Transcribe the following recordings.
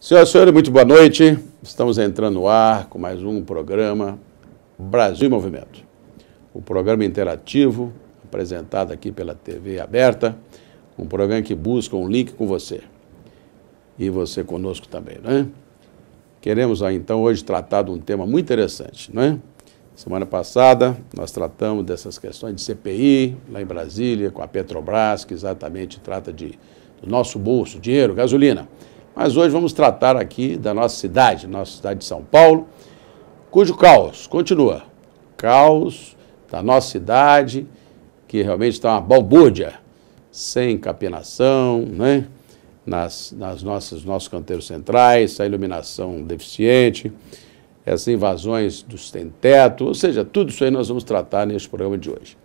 Senhoras e senhores, muito boa noite. Estamos entrando no ar com mais um programa Brasil em Movimento. Um programa interativo, apresentado aqui pela TV aberta, um programa que busca um link com você. E você conosco também, não é? Queremos, então, hoje tratar de um tema muito interessante, não é? Semana passada, nós tratamos dessas questões de CPI, lá em Brasília, com a Petrobras, que exatamente trata do nosso bolso, dinheiro, gasolina. Mas hoje vamos tratar aqui da nossa cidade de São Paulo, cujo caos continua. Caos da nossa cidade, que realmente está uma balbúrdia, sem capenação, né? Nossos canteiros centrais, a iluminação deficiente, essas invasões dos sem-teto, ou seja, tudo isso aí nós vamos tratar neste programa de hoje.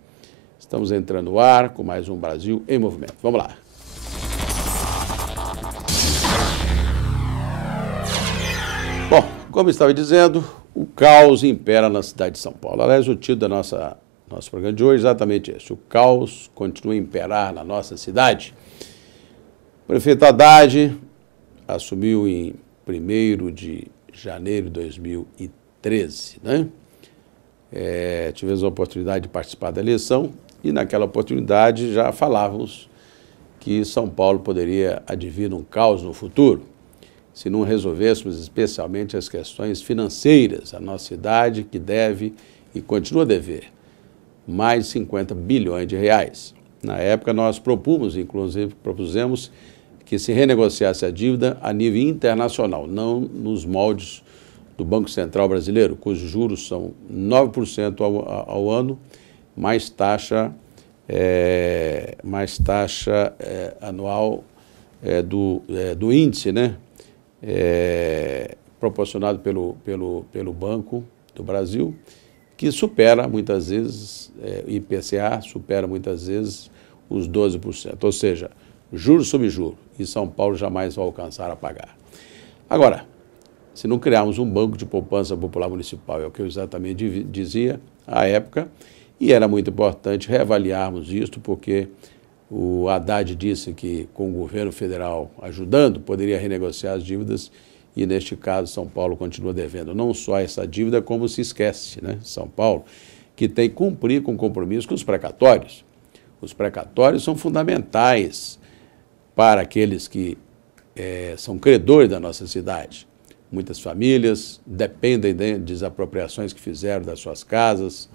Estamos entrando no ar com mais um Brasil em Movimento. Vamos lá. Bom, como eu estava dizendo, o caos impera na cidade de São Paulo. Aliás, o título do nosso programa de hoje é exatamente esse. O caos continua a imperar na nossa cidade. O prefeito Haddad assumiu em 1º de janeiro de 2013, né? Tivemos a oportunidade de participar da eleição e naquela oportunidade já falávamos que São Paulo poderia advir um caos no futuro se não resolvêssemos especialmente as questões financeiras. A nossa cidade que deve e continua a dever mais de 50 bilhões de reais. Na época nós propusemos que se renegociasse a dívida a nível internacional, não nos moldes do Banco Central brasileiro, cujos juros são 9% ao ano, mais taxa anual do índice, né? Proporcionado pelo Banco do Brasil, que supera muitas vezes, IPCA supera muitas vezes os 12%, ou seja, juros sobre juros, e São Paulo jamais vai alcançar a pagar. Agora, se não criarmos um banco de poupança popular municipal, é o que eu exatamente dizia à época, e era muito importante reavaliarmos isto, porque o Haddad disse que, com o governo federal ajudando, poderia renegociar as dívidas, e neste caso São Paulo continua devendo não só essa dívida, como se esquece, né? São Paulo, que tem que cumprir com compromisso com os precatórios. Os precatórios são fundamentais para aqueles que são credores da nossa cidade. Muitas famílias dependem de desapropriações que fizeram das suas casas,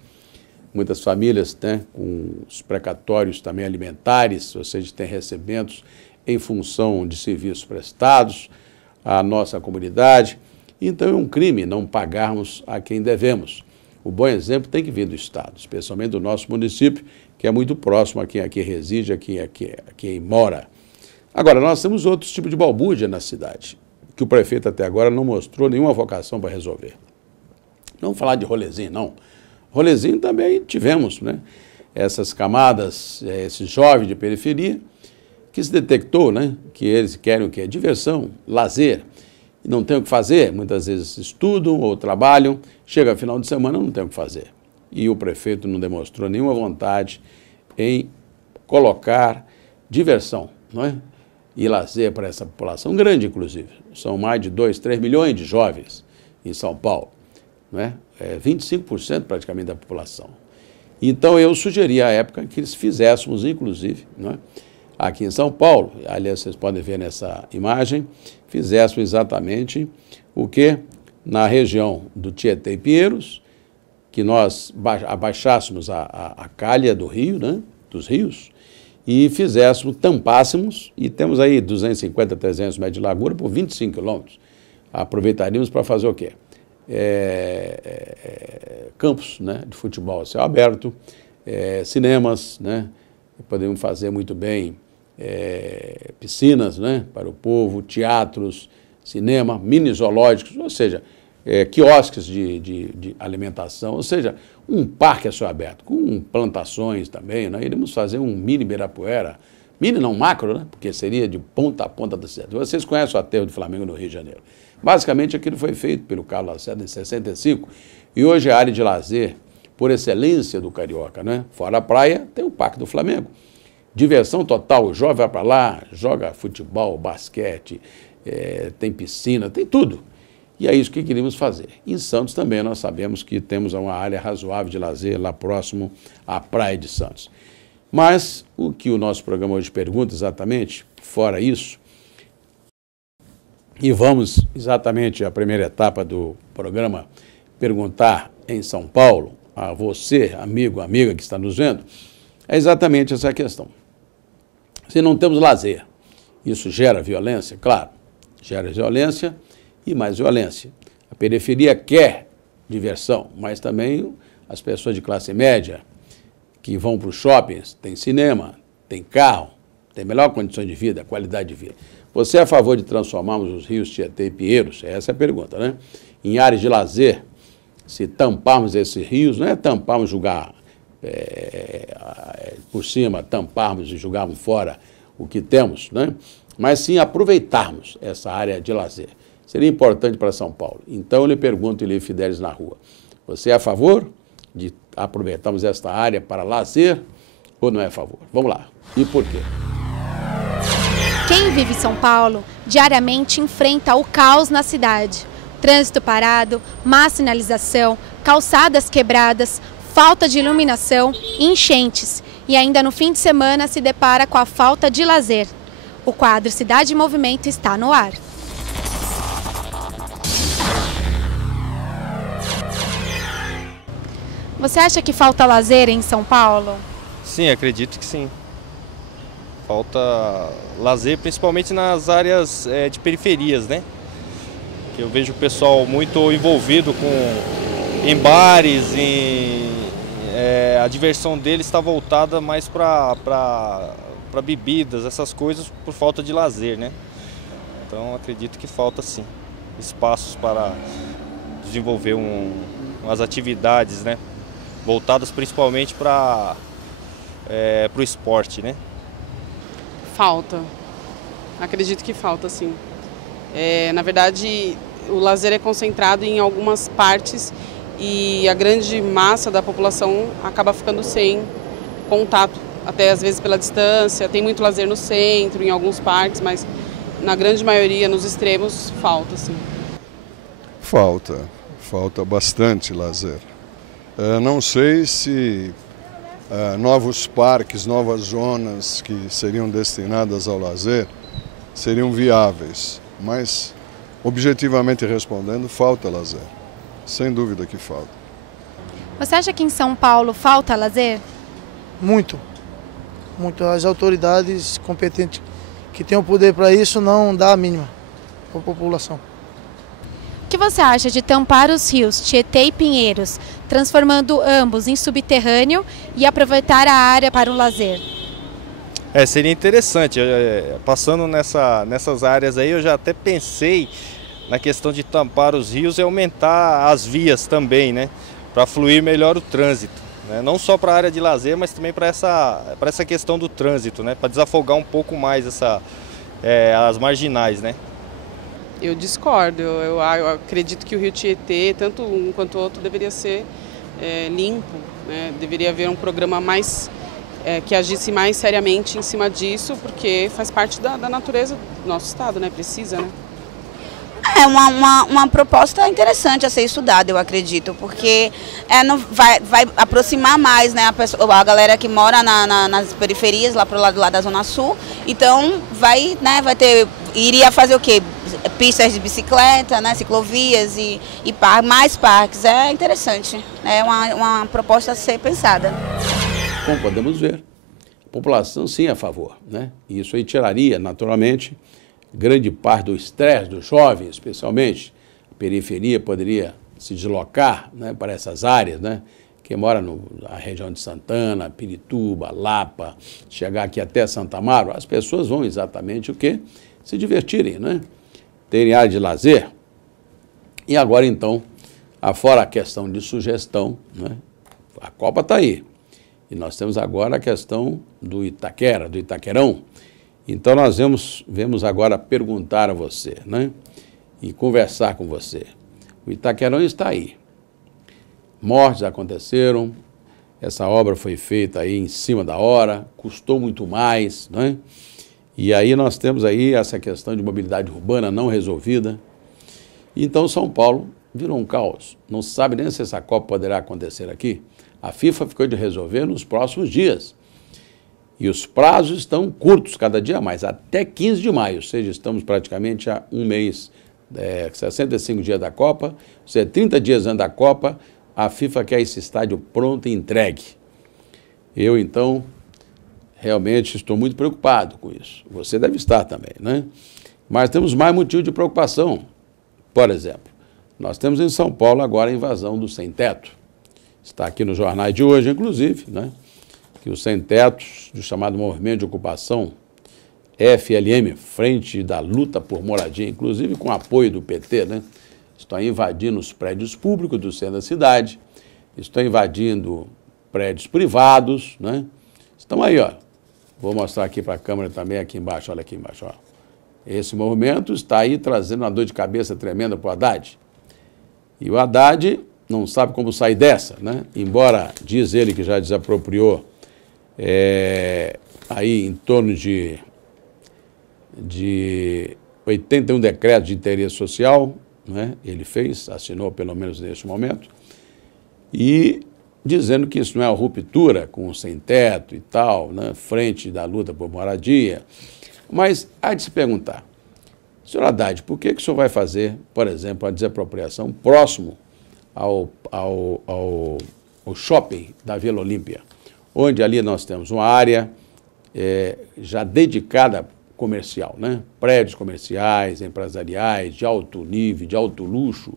muitas famílias, né, com os precatórios também alimentares, ou seja, têm recebimentos em função de serviços prestados à nossa comunidade. Então é um crime não pagarmos a quem devemos. O bom exemplo tem que vir do Estado, especialmente do nosso município, que é muito próximo a quem aqui reside, a quem mora. Agora, nós temos outros tipos de balbúrdia na cidade, que o prefeito até agora não mostrou nenhuma vocação para resolver. Não vamos falar de rolezinho, não. Rolezinho também tivemos, né? Essas camadas, esses jovens de periferia, que se detectou, né, que eles querem o quê? Diversão, lazer, e não tem o que fazer, muitas vezes estudam ou trabalham, chega final de semana não tem o que fazer. E o prefeito não demonstrou nenhuma vontade em colocar diversão, não é? E lazer para essa população grande, inclusive. São mais de 2, 3 milhões de jovens em São Paulo, não é? 25% praticamente da população. Então eu sugeri à época que fizéssemos, inclusive, não é? Aqui em São Paulo, aliás, vocês podem ver nessa imagem, fizéssemos exatamente o que? Na região do Tietê e Pinheiros, que nós abaixássemos a calha do rio, né? Dos rios, e tampássemos, e temos aí 250, 300 metros de largura por 25 quilômetros. Aproveitaríamos para fazer o quê? Campos, né, de futebol a céu aberto, cinemas, né? Podemos fazer muito bem piscinas, né, para o povo, teatros, cinema, mini zoológicos, ou seja, quiosques de alimentação, ou seja, um parque a céu aberto, com plantações também, né? Iremos fazer um mini Ibirapuera, mini não macro, né? Porque seria de ponta a ponta da cidade. Vocês conhecem o aterro do Flamengo no Rio de Janeiro. Basicamente aquilo foi feito pelo Carlos Lacerda em 65 e hoje é a área de lazer por excelência do carioca, né? Fora a praia tem o Parque do Flamengo. Diversão total, o jovem vai para lá, joga futebol, basquete, tem piscina, tem tudo. E é isso que queríamos fazer. Em Santos também nós sabemos que temos uma área razoável de lazer lá próximo à Praia de Santos. Mas o que o nosso programa hoje pergunta exatamente, fora isso, e vamos exatamente à primeira etapa do programa perguntar em São Paulo, a você, amigo, amiga que está nos vendo, é exatamente essa questão. Se não temos lazer, isso gera violência? Claro, gera violência e mais violência. A periferia quer diversão, mas também as pessoas de classe média que vão para os shoppings, tem cinema, tem carro, tem melhor condição de vida, qualidade de vida. Você é a favor de transformarmos os rios Tietê e Pinheiros? Essa é a pergunta, né? Em áreas de lazer, se tamparmos esses rios, não é tamparmos, jogar por cima, tamparmos e jogarmos fora o que temos, né? Mas sim aproveitarmos essa área de lazer. Seria importante para São Paulo. Então, eu lhe pergunto, Elie Fidelis na rua, você é a favor de aproveitarmos esta área para lazer ou não é a favor? Vamos lá. E por quê? Quem vive em São Paulo diariamente enfrenta o caos na cidade. Trânsito parado, má sinalização, calçadas quebradas, falta de iluminação e enchentes. E ainda no fim de semana se depara com a falta de lazer. O quadro Cidade em Movimento está no ar. Você acha que falta lazer em São Paulo? Sim, acredito que sim. Falta lazer, principalmente nas áreas de periferias, né? Que eu vejo o pessoal muito envolvido em bares, a diversão deles está voltada mais para bebidas, essas coisas, por falta de lazer, né? Então acredito que falta sim espaços para desenvolver umas atividades, né? Voltadas principalmente para o esporte, né? Falta. Acredito que falta, sim. Na verdade, o lazer é concentrado em algumas partes e a grande massa da população acaba ficando sem contato, até às vezes pela distância. Tem muito lazer no centro, em alguns parques, mas na grande maioria, nos extremos, falta, sim. Falta bastante lazer. Não sei se novos parques, novas zonas que seriam destinadas ao lazer seriam viáveis, mas objetivamente respondendo, falta lazer. Sem dúvida que falta. Você acha que em São Paulo falta lazer? Muito. Muito. As autoridades competentes que têm o poder para isso não dá a mínima para a população. O que você acha de tampar os rios Tietê e Pinheiros, transformando ambos em subterrâneo e aproveitar a área para o lazer? Seria interessante. Passando nessas áreas aí, eu já até pensei na questão de tampar os rios e aumentar as vias também, né? Para fluir melhor o trânsito, né? Não só para a área de lazer, mas também para essa questão do trânsito, né? Para desafogar um pouco mais as marginais, né? Eu discordo. Eu acredito que o rio Tietê, tanto um quanto o outro, deveria ser limpo, né? Deveria haver um programa mais que agisse mais seriamente em cima disso, porque faz parte da natureza do nosso estado, né? Precisa, né? É uma proposta interessante a ser estudada, eu acredito, porque vai aproximar mais, né, a galera que mora nas periferias, lá para o lado da Zona Sul. Então iria fazer o quê? Pistas de bicicleta, né, ciclovias e mais parques. É interessante, é uma proposta a ser pensada. Como podemos ver, a população sim é a favor, né? E isso aí tiraria, naturalmente, grande parte do estresse dos jovens, especialmente. A periferia poderia se deslocar, né, para essas áreas, né? Quem mora na região de Santana, Pirituba, Lapa, chegar aqui até Santa Amaro, as pessoas vão exatamente o quê? Se divertirem, né? Terem área de lazer. E agora, então, afora a questão de sugestão, né? A Copa está aí. E nós temos agora a questão do Itaquera, do Itaquerão. Então, nós vamos agora perguntar a você, né? E conversar com você. O Itaquerão está aí. Mortes aconteceram, essa obra foi feita aí em cima da hora, custou muito mais, né? E aí nós temos aí essa questão de mobilidade urbana não resolvida. Então São Paulo virou um caos. Não se sabe nem se essa Copa poderá acontecer aqui. A FIFA ficou de resolver nos próximos dias. E os prazos estão curtos cada dia mais, até 15 de maio, ou seja, estamos praticamente a um mês, 65 dias da Copa, ou seja, 30 dias antes da Copa, a FIFA quer esse estádio pronto e entregue. Eu, então, realmente estou muito preocupado com isso. Você deve estar também, né? Mas temos mais motivo de preocupação. Por exemplo, nós temos em São Paulo agora a invasão do sem-teto. Está aqui nos jornais de hoje, inclusive, né? Que os sem-tetos, do chamado Movimento de Ocupação, FLM, Frente da Luta por Moradia, inclusive com apoio do PT, né? Estão invadindo os prédios públicos do centro da cidade, estão invadindo prédios privados, né? Estão aí, ó. Vou mostrar aqui para a câmera também, aqui embaixo, olha aqui embaixo, ó. Esse movimento está aí trazendo uma dor de cabeça tremenda para o Haddad. E o Haddad não sabe como sair dessa, né? Embora diz ele que já desapropriou aí em torno de 81 decretos de interesse social, né? Ele fez, assinou pelo menos neste momento, e dizendo que isso não é uma ruptura com o sem-teto e tal, né? Frente da luta por moradia. Mas há de se perguntar, senhor Haddad, por que o senhor vai fazer, por exemplo, a desapropriação próximo ao shopping da Vila Olímpia, onde ali nós temos uma área já dedicada comercial, né? Prédios comerciais, empresariais, de alto nível, de alto luxo.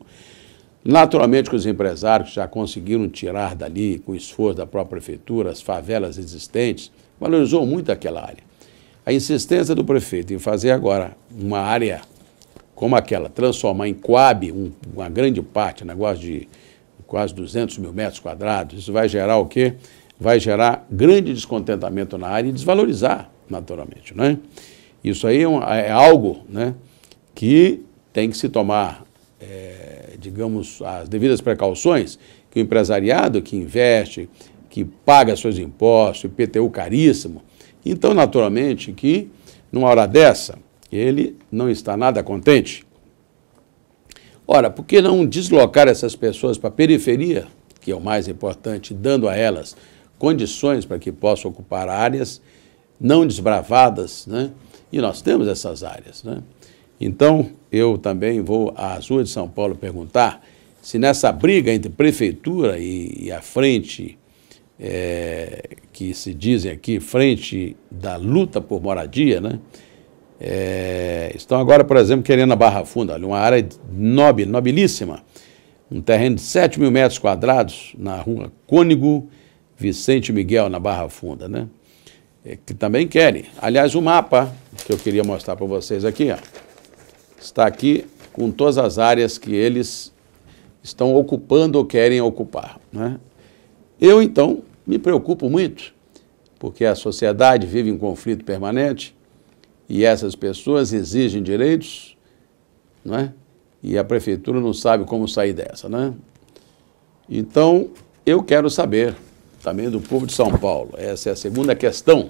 Naturalmente que os empresários já conseguiram tirar dali, com o esforço da própria prefeitura, as favelas existentes, valorizou muito aquela área. A insistência do prefeito em fazer agora uma área como aquela, transformar em Coab uma grande parte, negócio de quase 200 mil metros quadrados, isso vai gerar o quê? Vai gerar grande descontentamento na área e desvalorizar, naturalmente, né? Isso aí é algo, né, que tem que se tomar, digamos, as devidas precauções, que o empresariado que investe, que paga seus impostos, IPTU caríssimo, então, naturalmente, que numa hora dessa, ele não está nada contente. Ora, por que não deslocar essas pessoas para a periferia, que é o mais importante, dando a elas condições para que possam ocupar áreas não desbravadas, né? E nós temos essas áreas, né? Então, eu também vou às ruas de São Paulo perguntar se nessa briga entre prefeitura e a frente, que se dizem aqui, frente da luta por moradia, né? Estão agora, por exemplo, querendo a Barra Funda, uma área nobilíssima, um terreno de 7 mil metros quadrados na rua Cônego Vicente Miguel, na Barra Funda, né? Que também querem. Aliás, o mapa que eu queria mostrar para vocês aqui, ó, está aqui com todas as áreas que eles estão ocupando ou querem ocupar, né? Eu, então, me preocupo muito, porque a sociedade vive em conflito permanente e essas pessoas exigem direitos, não é? E a prefeitura não sabe como sair dessa, né? Então, eu quero saber também do povo de São Paulo. Essa é a segunda questão.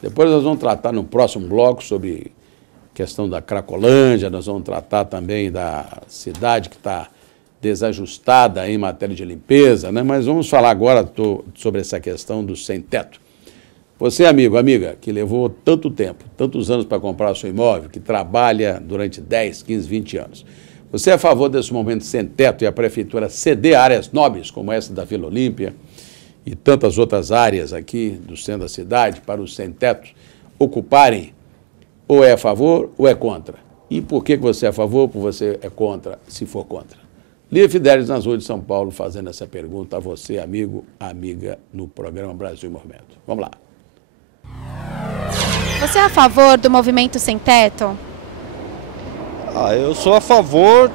Depois nós vamos tratar no próximo bloco sobre a questão da Cracolândia, nós vamos tratar também da cidade que está desajustada em matéria de limpeza, né? Mas vamos falar agora sobre essa questão do sem-teto. Você, amigo, amiga, que levou tanto tempo, tantos anos para comprar o seu imóvel, que trabalha durante 10, 15, 20 anos, você é a favor desse momento sem teto e a prefeitura ceder áreas nobres, como essa da Vila Olímpia e tantas outras áreas aqui do centro da cidade, para os sem-tetos ocuparem? Ou é a favor ou é contra? E por que você é a favor ou você é contra, se for contra? Lia Fidelis, nas ruas de São Paulo, fazendo essa pergunta a você, amigo, amiga, no programa Brasil em Movimento. Vamos lá. Você é a favor do movimento sem teto? Eu sou a favor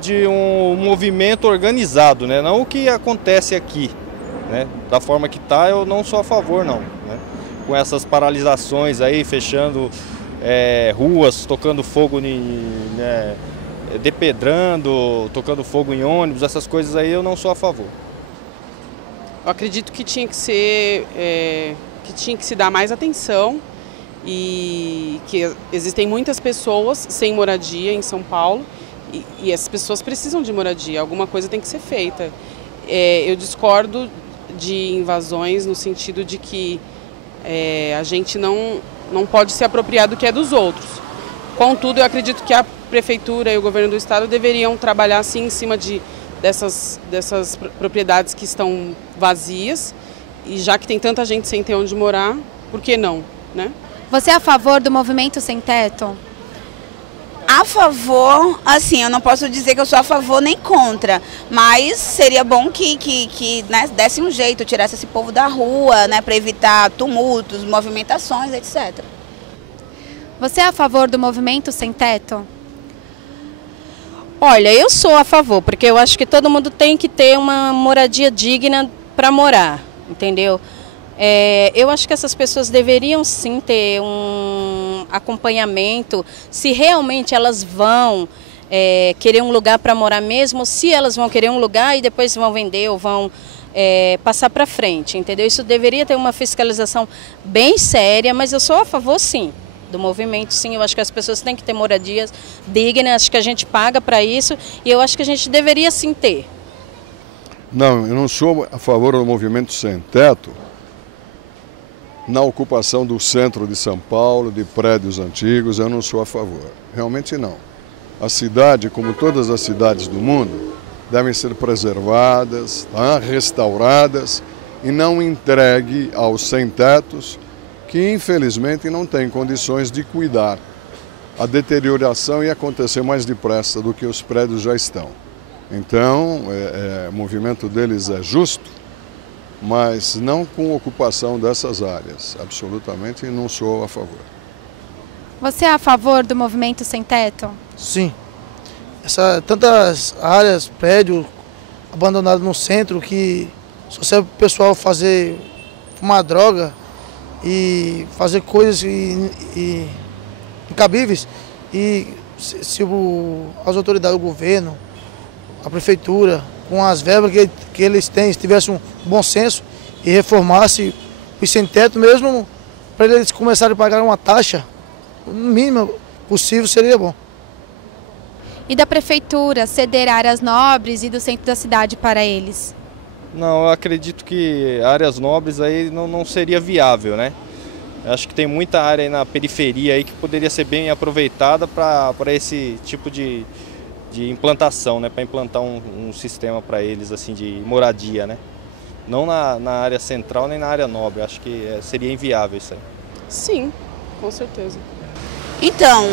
de um movimento organizado, né? Não o que acontece aqui, né? Da forma que está, eu não sou a favor, não, né? Com essas paralisações aí, fechando ruas, tocando fogo, né? Depedrando, tocando fogo em ônibus, essas coisas aí eu não sou a favor. Eu acredito que tinha que ser, que tinha que se dar mais atenção e que existem muitas pessoas sem moradia em São Paulo e essas pessoas precisam de moradia, alguma coisa tem que ser feita. Eu discordo de invasões no sentido de que a gente não pode se apropriar do que é dos outros. Contudo, eu acredito que a Prefeitura e o Governo do Estado deveriam trabalhar assim em cima dessas propriedades que estão vazias, e já que tem tanta gente sem ter onde morar, por que não, né? Você é a favor do movimento sem teto? A favor, assim, eu não posso dizer que eu sou a favor nem contra, mas seria bom que né, desse um jeito, tirasse esse povo da rua, né, para evitar tumultos, movimentações, etc. Você é a favor do movimento sem teto? Olha, eu sou a favor, porque eu acho que todo mundo tem que ter uma moradia digna para morar, entendeu? Eu acho que essas pessoas deveriam sim ter um acompanhamento, se realmente elas vão querer um lugar para morar mesmo, ou se elas vão querer um lugar e depois vão vender ou vão passar para frente, entendeu? Isso deveria ter uma fiscalização bem séria, mas eu sou a favor sim do movimento, sim. Eu acho que as pessoas têm que ter moradias dignas, acho que a gente paga para isso e eu acho que a gente deveria sim ter. Não, eu não sou a favor do movimento sem teto na ocupação do centro de São Paulo, de prédios antigos, eu não sou a favor. Realmente não. A cidade, como todas as cidades do mundo, devem ser preservadas, restauradas e não entregue aos sem-tetos que, infelizmente, não têm condições de cuidar. A deterioração ia acontecer mais depressa do que os prédios já estão. Então, o movimento deles é justo, mas não com ocupação dessas áreas. Absolutamente não sou a favor. Você é a favor do movimento sem teto? Sim. Tantas áreas, prédios abandonados no centro que só serve para o pessoal fumar droga e fazer coisas incabíveis. E se as autoridades do governo, a prefeitura, com as verbas que eles têm, se tivesse um bom senso e reformasse os sem-teto mesmo, para eles começarem a pagar uma taxa, o mínimo possível seria bom. E da prefeitura ceder áreas nobres e do centro da cidade para eles? Não, eu acredito que áreas nobres aí não seria viável, né? Eu acho que tem muita área aí na periferia aí que poderia ser bem aproveitada para esse tipo de implantação, né? Para implantar um sistema para eles assim de moradia, né? Não na área central nem na área nobre. Acho que seria inviável isso aí. Sim, com certeza. Então,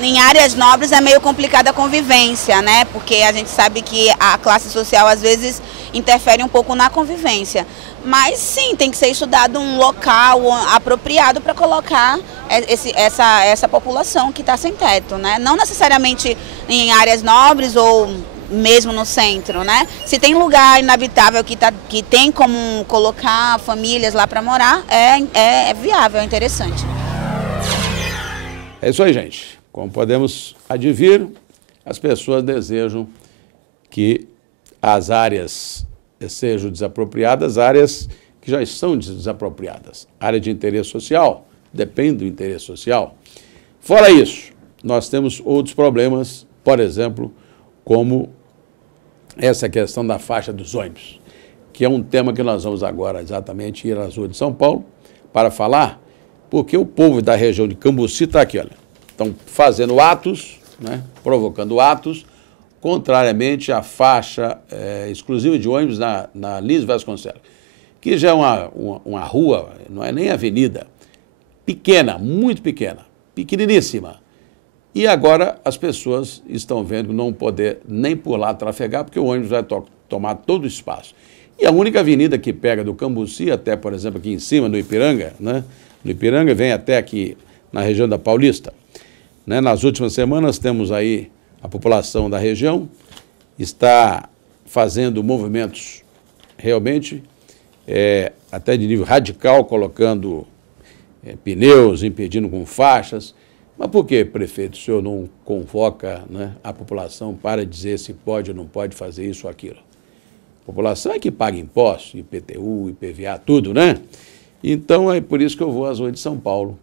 em áreas nobres é meio complicada a convivência, né? Porque a gente sabe que a classe social às vezes interfere um pouco na convivência. Mas sim, tem que ser estudado um local apropriado para colocar essa população que está sem teto, né? Não necessariamente em áreas nobres ou mesmo no centro, né? Se tem lugar inabitável que tem como colocar famílias lá para morar, é viável, é interessante. É isso aí, gente. Como podemos advir, as pessoas desejam que as áreas sejam desapropriadas, áreas que já estão desapropriadas. Área de interesse social, depende do interesse social. Fora isso, nós temos outros problemas, por exemplo, como essa questão da faixa dos ônibus, que é um tema que nós vamos agora exatamente ir às ruas de São Paulo para falar, porque o povo da região de Cambuci está aqui, olha, estão fazendo atos, né, provocando atos, contrariamente à faixa exclusiva de ônibus na Lísio Vasconcelos, que já é uma rua, não é nem avenida, pequena, muito pequena, pequeniníssima. E agora as pessoas estão vendo não poder nem por lá trafegar, porque o ônibus vai tomar todo o espaço. E a única avenida que pega do Cambuci até, por exemplo, aqui em cima, no Ipiranga, né? No Ipiranga vem até aqui na região da Paulista. Né? Nas últimas semanas temos aí a população da região está fazendo movimentos realmente até de nível radical, colocando pneus, impedindo com faixas. Mas por que, prefeito, o senhor não convoca, né, a população para dizer se pode ou não pode fazer isso ou aquilo? A população é que paga impostos, IPTU, IPVA, tudo, né? Então é por isso que eu vou às ruas de São Paulo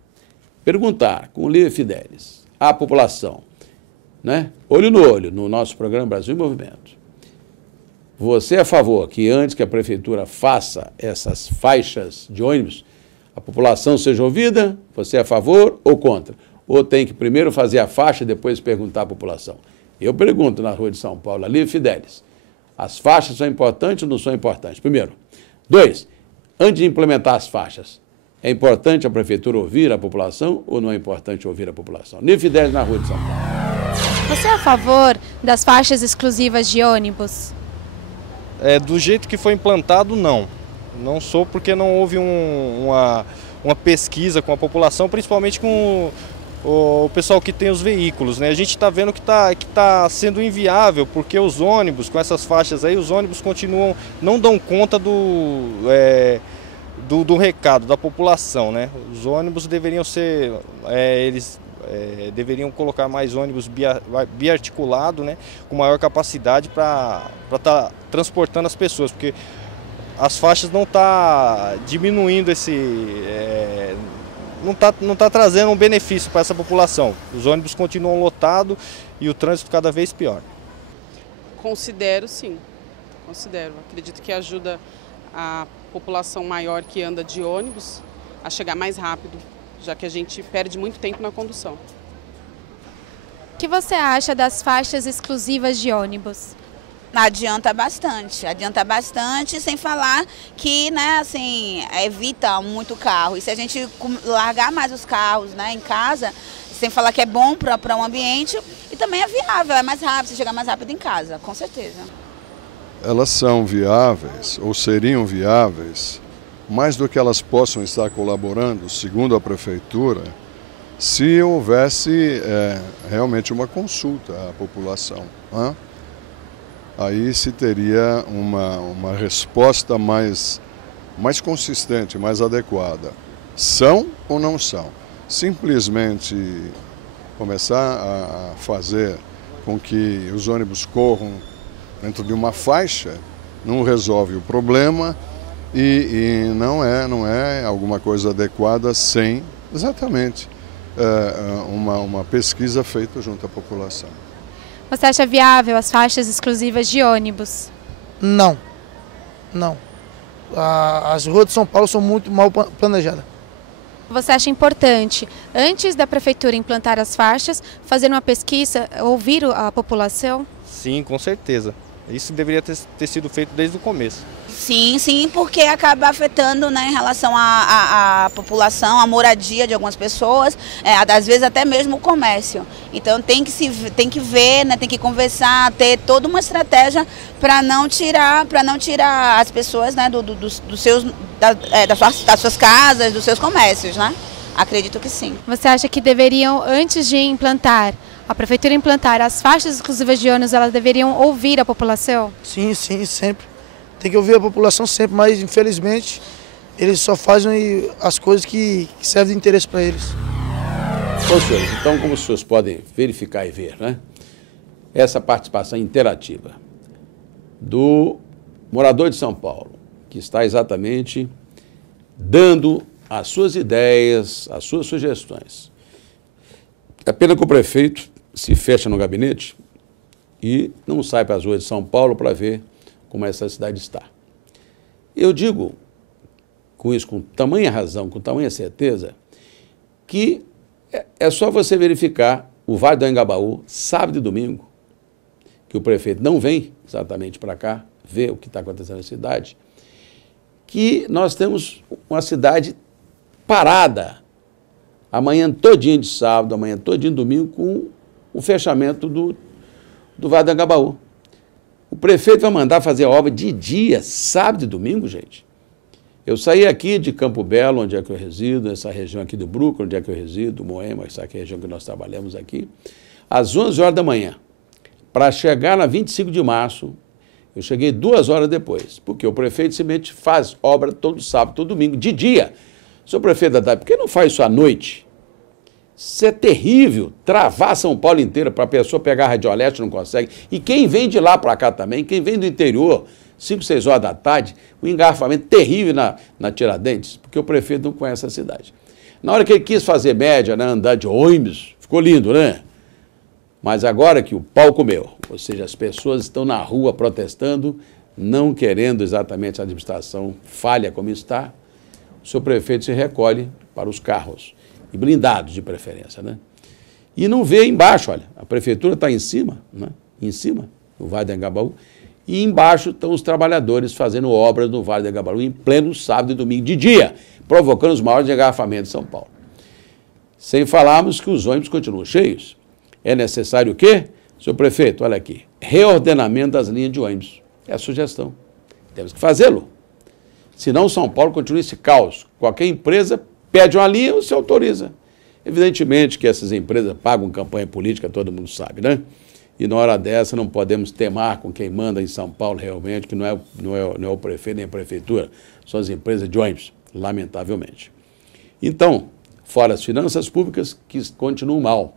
perguntar com livre fidelis à população, né, olho no olho, no nosso programa Brasil em Movimento, você é a favor que antes que a prefeitura faça essas faixas de ônibus, a população seja ouvida? Você é a favor ou contra? Ou tem que primeiro fazer a faixa e depois perguntar à população? Eu pergunto na Rua de São Paulo, ali, Fidelis, as faixas são importantes ou não são importantes? Primeiro. 2, antes de implementar as faixas, é importante a prefeitura ouvir a população ou não é importante ouvir a população? Nível Fidelis na Rua de São Paulo. Você é a favor das faixas exclusivas de ônibus? Do jeito que foi implantado, não. Não sou, porque não houve uma pesquisa com a população, principalmente com o pessoal que tem os veículos, né? A gente está vendo que tá sendo inviável, porque os ônibus, com essas faixas aí, os ônibus continuam, não dão conta do recado da população, né? Os ônibus deveriam ser, deveriam colocar mais ônibus biarticulado, né? Com maior capacidade para estar transportando as pessoas, porque as faixas não tá diminuindo não tá trazendo um benefício para essa população. Os ônibus continuam lotados e o trânsito cada vez pior. Considero, sim. Considero. Acredito que ajuda a população maior que anda de ônibus a chegar mais rápido, já que a gente perde muito tempo na condução. O que você acha das faixas exclusivas de ônibus? Adianta bastante, sem falar que, né, assim, evita muito carro. E se a gente largar mais os carros, né, em casa, sem falar que é bom para o ambiente, e também é viável, é mais rápido, você chega mais rápido em casa, com certeza. Elas são viáveis, ou seriam viáveis, mais do que elas possam estar colaborando, segundo a prefeitura, se houvesse realmente uma consulta à população, né? Aí se teria uma resposta mais consistente, mais adequada. São ou não são? Simplesmente começar a fazer com que os ônibus corram dentro de uma faixa não resolve o problema e não é alguma coisa adequada sem exatamente uma pesquisa feita junto à população. Você acha viável as faixas exclusivas de ônibus? Não. As ruas de São Paulo são muito mal planejadas. Você acha importante, antes da prefeitura implantar as faixas, fazer uma pesquisa, ouvir a população? Sim, com certeza. Isso deveria ter sido feito desde o começo. Sim, porque acaba afetando, né, em relação à população, à moradia de algumas pessoas, às vezes até mesmo o comércio. Então tem que ver, né, tem que conversar, ter toda uma estratégia para não tirar as pessoas, né, das suas casas, dos seus comércios, né? Acredito que sim. Você acha que deveriam, antes de implantar, a prefeitura implantar as faixas exclusivas de ônibus, elas deveriam ouvir a população? Sim, sempre. Tem que ouvir a população sempre, mas infelizmente eles só fazem as coisas que servem de interesse para eles. Bom, senhores, então, como os senhores podem verificar e ver, né? Essa participação interativa do morador de São Paulo, que está exatamente dando as suas ideias, as suas sugestões. É pena que o prefeito se fecha no gabinete e não sai para as ruas de São Paulo para ver como essa cidade está. Eu digo com isso, com tamanha razão, com tamanha certeza, que é só você verificar o Vale do Anhangabaú, sábado e domingo, que o prefeito não vem exatamente para cá ver o que está acontecendo na cidade, que nós temos uma cidade parada, amanhã todinha de sábado, amanhã todinha de domingo, com o fechamento do Vale do Anhangabaú. O prefeito vai mandar fazer a obra de dia, sábado e domingo, gente. Eu saí aqui de Campo Belo, onde é que eu resido, essa região aqui do Brooklyn, onde é que eu resido, Moema, essa aqui é a região que nós trabalhamos aqui, às 11 horas da manhã. Para chegar na 25 de março, eu cheguei 2 horas depois, porque o prefeito simplesmente faz obra todo sábado, todo domingo, de dia. Senhor prefeito da cidade, por que não faz isso à noite? Isso é terrível, travar São Paulo inteira para a pessoa pegar a Radioleste, não consegue. E quem vem de lá para cá também, quem vem do interior, 5, 6 horas da tarde, o engarrafamento terrível na Tiradentes, porque o prefeito não conhece a cidade. Na hora que ele quis fazer média, né, andar de ônibus, ficou lindo, né? Mas agora que o pau comeu, ou seja, as pessoas estão na rua protestando, não querendo exatamente a administração falha como está, o seu prefeito se recolhe para os carros, e blindados de preferência, né? E não vê embaixo, olha, a prefeitura está em cima, né? Em cima, no Vale do Engabaú, e embaixo estão os trabalhadores fazendo obras no Vale do Engabaú em pleno sábado e domingo de dia, provocando os maiores engarrafamentos de São Paulo. Sem falarmos que os ônibus continuam cheios. É necessário o quê? Senhor prefeito, olha aqui, reordenamento das linhas de ônibus. É a sugestão. Temos que fazê-lo. Senão São Paulo continua esse caos. Qualquer empresa pede uma linha, você autoriza. Evidentemente que essas empresas pagam campanha política, todo mundo sabe, né? E na hora dessa não podemos temar com quem manda em São Paulo realmente, que não é o prefeito nem a prefeitura, são as empresas de ônibus, lamentavelmente. Então, fora as finanças públicas que continuam mal.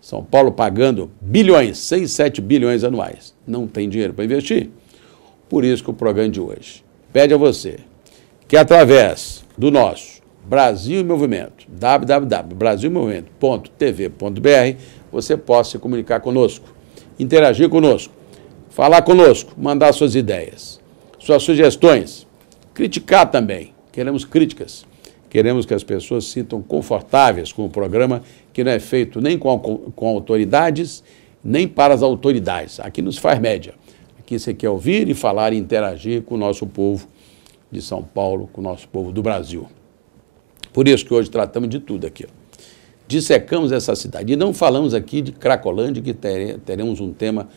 São Paulo pagando bilhões, 6, 7 bilhões anuais. Não tem dinheiro para investir. Por isso que o programa de hoje pede a você que através do nosso Brasil em Movimento, www.brasilmovimento.tv.br, você possa se comunicar conosco, interagir conosco, falar conosco, mandar suas ideias, suas sugestões, criticar também. Queremos críticas. Queremos que as pessoas se sintam confortáveis com o programa, que não é feito nem com autoridades, nem para as autoridades. Aqui nos faz média. Aqui você quer ouvir e falar e interagir com o nosso povo de São Paulo, com o nosso povo do Brasil. Por isso que hoje tratamos de tudo aqui. Ó. Dissecamos essa cidade. E não falamos aqui de Cracolândia, que teremos um tema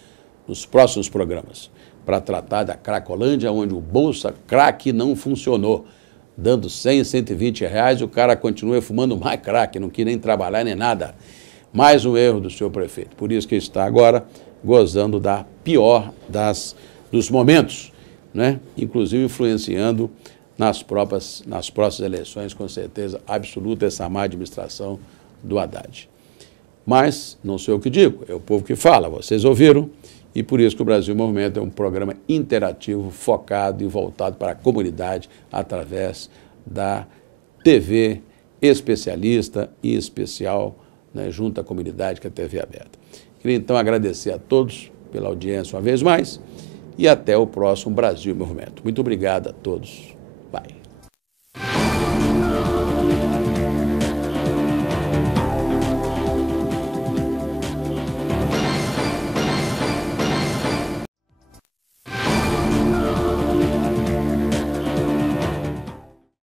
nos próximos programas, para tratar da Cracolândia, onde o Bolsa Crack não funcionou. Dando 100, 120 reais, o cara continua fumando mais crack, não quer nem trabalhar nem nada. Mais um erro do senhor prefeito. Por isso que está agora gozando da pior dos momentos, né? Inclusive influenciando nas próximas eleições, com certeza absoluta, essa má administração do Haddad. Mas não sou eu que digo, é o povo que fala, vocês ouviram, e por isso que o Brasil em Movimento é um programa interativo, focado e voltado para a comunidade através da TV especialista e especial, né, junto à comunidade, que é a TV aberta. Queria então agradecer a todos pela audiência uma vez mais e até o próximo Brasil em Movimento. Muito obrigado a todos.